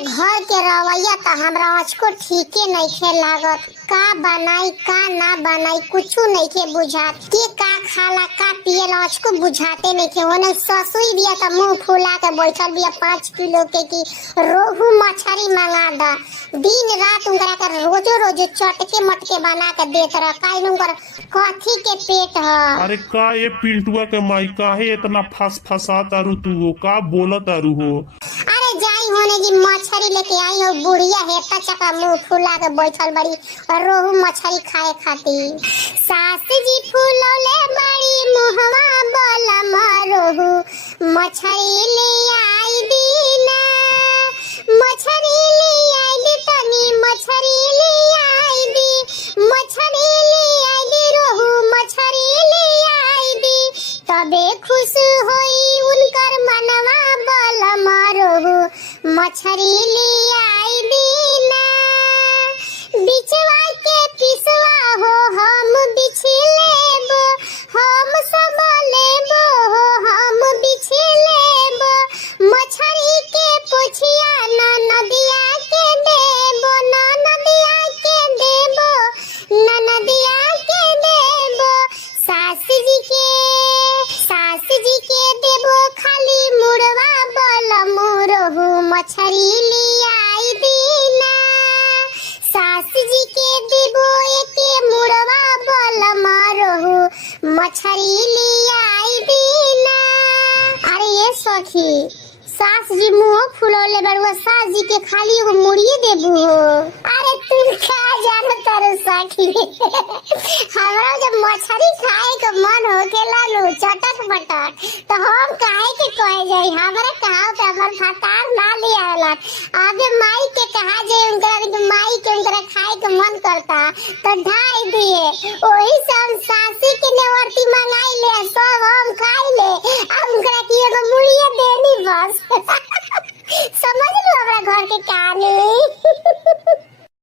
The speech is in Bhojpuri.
घर के रवैया तो हमरा आजको ठीके नइखे लागत। का बनाई का ना बनाई कुछू नइखे बुझात। के का खाला का पियला आजको बुझाते नइखे। ओने ससुई बिया त मुंह फुला के बैठल बिया 5 किलो के की रोहू मछली मंगा दा। दिन रात उनकरा के रोजो रोजो चटके मटके बना के देत रह। काहे उनकर कथी के पेट ह। अरे का ये पिंटुआ के माई काहे इतना फसा तारू तू हो, का बोला तारू हो? अरे जाई होने की मछली लेके आई हो। बुढ़िया हेता चका मुंह फुला के बैठल बड़ी और रोहू मछली खाए खातिर। सास जी फुलौले बड़ी मुहवा बोला रोहू मछली ले आई दीना। मछली ले आई दी तनी मछली ले आई दी। मछली ले आई दी रोहू मछली ले आई दी। तबे खुश होई उनकर मनवा बोला रोहू मछली ले आई दीना। बिचवा के पिसवा हो हम बिछ लेबो। हम सब लेबो हो हम बिछ लेबो। मछली के पुछिया न नदिया के देबो। न नदिया के देबो न नदिया के देबो। सास जी के देबो खाली मुड़वा बोला रोहू मछली ले आई दीना। सास जी के देबो एके मुड़वा बोला रोहू मछली ले आई दीना। अरे ये सखी सास जी मुंह फुलौले बड़ुआ सास जी के खाली एगो मुड़िए देबू हो। अरे तू का जानो तारे सखी हमरा जब मछली खाए के मन होखेला नु चटक पटक तो हम काहे के कहे जाई। हमरा कहां पे हमर फटार ना ले आवेला। आबे माई के कहा जे उनकरा के माई के उनकरा खाए के मन करता तो ढाई दिए। ओही सब सासी के नेवर्ती मंगाई ले सब हम खाई ले। अब उनकरा की एगो मुड़िए देनी बस समझ लो हमरा घर के कहानी।